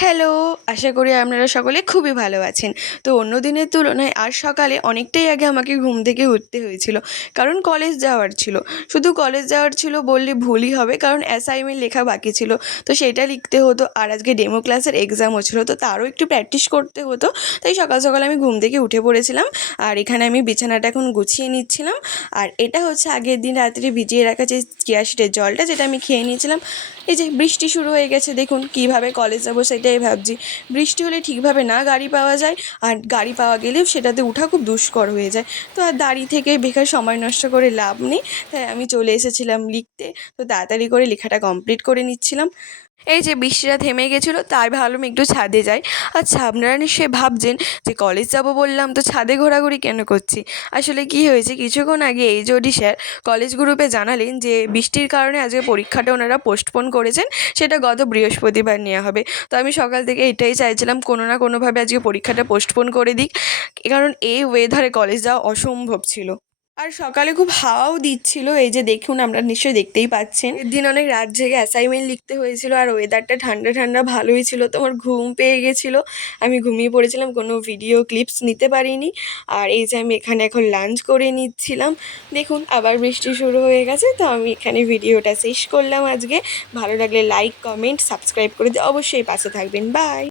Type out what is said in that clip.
Hello, আশা করি আপনারা সকলে খুবই ভালো আছেন। তো অন্য দিনের তুলনায় আজ সকালে অনেকটাই আগে আমাকে ঘুম থেকে উঠতে হয়েছিল। কারণ কলেজ যাওয়ার ছিল। শুধু কলেজ যাওয়ার ছিল বললে ভুলই হবে, কারণ অ্যাসাইনমেন্ট লেখা বাকি ছিল। তো সেটা লিখতে হতো, আর আজকে ডেমো ক্লাসের এক্সামও ছিল, তো তারও একটু প্র্যাকটিস করতে হতো। তাই সকাল সকাল আমি ঘুম থেকে উঠে পড়েছিলাম। আর এখানে আমি বিছানাটা এখন গুছিয়ে নিচ্ছিলাম। আর এটা হচ্ছে আগের দিন রাত্রে ভিজিয়ে রাখা যে চিয়া সিডের জলটা, যেটা আমি খেয়ে নিয়েছিলাম। এই যে বৃষ্টি শুরু হয়ে গেছে, দেখুন কীভাবে কলেজ যাবো সেটাই ভাবছি। বৃষ্টি হলে ঠিকভাবে না গাড়ি পাওয়া যায়, আর গাড়ি পাওয়া গেলেও সেটাতে ওঠা খুব দুষ্কর হয়ে যায়। তো আর দাঁড়িয়ে থেকে বেকার সময় নষ্ট করে লাভ নেই, তাই আমি চলে এসেছিলাম লিখতে। তো তাড়াতাড়ি করে লেখাটা কমপ্লিট করে নিচ্ছিলাম। এই যে বৃষ্টিটা থেমে গেছিলো, তাই ভাবলাম একটু ছাদে যাই। আচ্ছা, আপনারা নিশ্চয়ই ভাবছেন যে কলেজ যাব বললাম তো ছাদে ঘোরাঘুরি কেন করছি। আসলে কি হয়েছে, কিছুক্ষণ আগে এইচওডি স্যার কলেজ গ্রুপে জানালেন যে বৃষ্টির কারণে আজকে পরীক্ষাটা ওনারা পোস্টপোন করেছেন, সেটা গত বৃহস্পতিবার নেওয়া হবে। তো আমি সকাল থেকে এটাই চাইছিলাম, কোনো না কোনোভাবে আজকে পরীক্ষাটা পোস্টপোন করে দিক, কারণ এই ওয়েদারে কলেজ যাওয়া অসম্ভব ছিল। আর সকালে খুব হাওয়াও দিচ্ছিল, এই যে দেখুন, আপনারা নিশ্চয়ই দেখতেই পাচ্ছেন। এর অনেক রাত জেগে অ্যাসাইনমেন্ট লিখতে হয়েছিল, আর ওয়েদারটা ঠান্ডা ঠান্ডা ভালোই ছিল। তো আমার ঘুম পেয়ে গেছিলো, আমি ঘুমিয়ে পড়েছিলাম, কোনো ভিডিও ক্লিপস নিতে পারিনি। আর এই যে আমি এখানে এখন লাঞ্চ করে নিচ্ছিলাম। দেখুন আবার বৃষ্টি শুরু হয়ে গেছে, তো আমি এখানে ভিডিওটা শেষ করলাম আজকে। ভালো লাগলে লাইক, কমেন্ট, সাবস্ক্রাইব করে দিয়ে অবশ্যই পাশে থাকবেন। বাই।